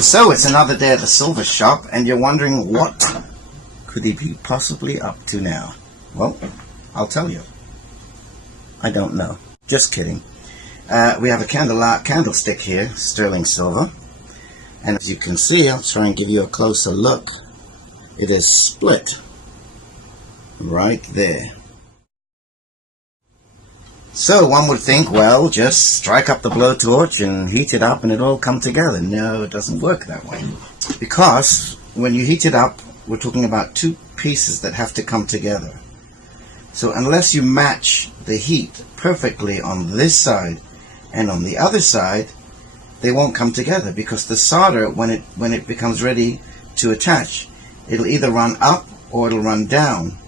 And so it's another day at the silver shop, and you're wondering what could he be possibly up to now? Well, I'll tell you. I don't know. Just kidding. We have a candlestick here, sterling silver. And as you can see, I'll try and give you a closer look. It is split right there. So one would think, well, just strike up the blowtorch and heat it up and it'll all come together. No, it doesn't work that way. Because when you heat it up, we're talking about two pieces that have to come together. So unless you match the heat perfectly on this side and on the other side, they won't come together, because the solder, when it becomes ready to attach, it'll either run up or it'll run down.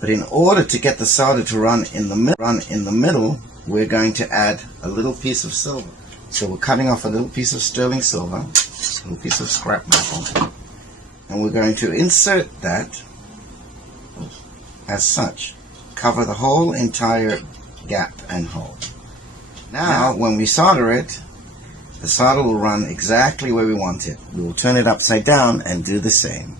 But in order to get the solder to run in the middle, we're going to add a little piece of silver. So we're cutting off a little piece of sterling silver, a little piece of scrap metal, and we're going to insert that as such. Cover the whole entire gap and hole. Now, when we solder it, the solder will run exactly where we want it. We will turn it upside down and do the same.